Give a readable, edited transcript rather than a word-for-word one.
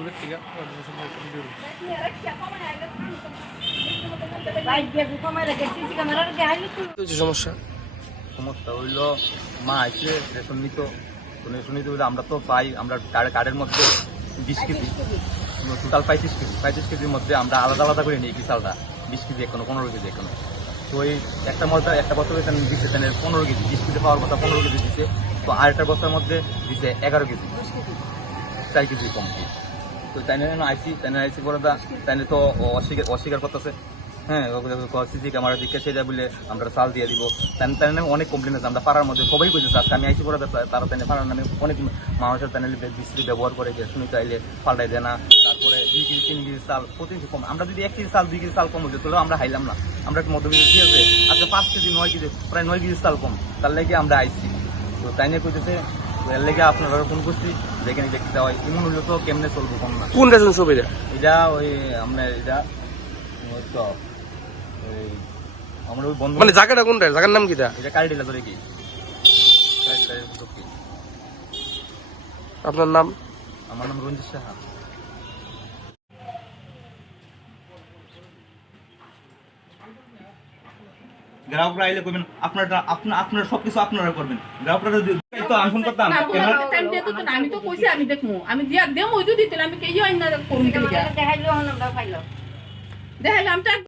দূরের থেকে সমস্যা সমস্যা হইলো মা আসলে রেশন নিত, রেশন নিতে হইলে আমরা তো পাই, আমরা কার্ডের মধ্যে 20 কেজি, টোটাল 35 কেজির মধ্যে আমরা আলাদা আলাদা করে নিই কি চালটা 20 কেজি এখনো 15 কেজি এখনো। তো ওই একটা বছর এখানে দিচ্ছে 15 কেজি, 20 কেজি পাওয়ার কথা 15 কেজি দিচ্ছে। তো আরেকটা বছরের মধ্যে দিচ্ছে 11 কেজি, 4 কেজি কম। তো তাই আইসি পরে তাই তো অস্বীকার করতেছে। হ্যাঁ, সিসি ক্যামেরা দিকে সেটা বলে আমরা চাল দিয়ে দিব। তাই অনেক কমপ্লেন আছে, আমরা পাড়ার মধ্যে সবাই বুঝেছে। আজকে আমি আইসি পরে তারা তাই পাড়ার নামে অনেক মানুষের তাই বিশ্রী ব্যবহার করে, যে শুনি চাইলে পাল্টাই দেয় না। তারপরে 2 কেজি 3 কেজি চাল প্রতিদিন কম, আমরা যদি 1 কেজি চাল 2 কেজি চাল কম হতো তাহলে আমরা হাইলাম না। আমরা একটু মধ্যবিত্ত, ঠিক আছে। আজকে 5 কেজি 9 কেজি প্রায় 9 কেজি চাল কম, তার লেগে আমরা আইসি। তো তাই নিয়ে কইতেছে এর লেগে আপনারা ফোন করছি, যেখানে দেখতে হয় এমন হইলে তো কেমনে চলবো কোন না। কোন রেশন শপ এটা ওই আপনার এটা আমরা ওই বন্ধ মানে জায়গাটা কোনটা, জায়গার নাম কিটা? এটা কারিডিলা ধরে কি আপনার নাম? আমার নাম রঞ্জিত সাহা। গ্রাহকরা আইলে করবেন আপনারা সবকিছু আপনারা করবেন। গ্রাহকরা তো আমি ফোন করতাম, আমি তো কইছি আমি দেখমু, আমি দিয়া দেম ওই যদি দিতে আমি কেই হয় না করুন দেখাইলো আমি তো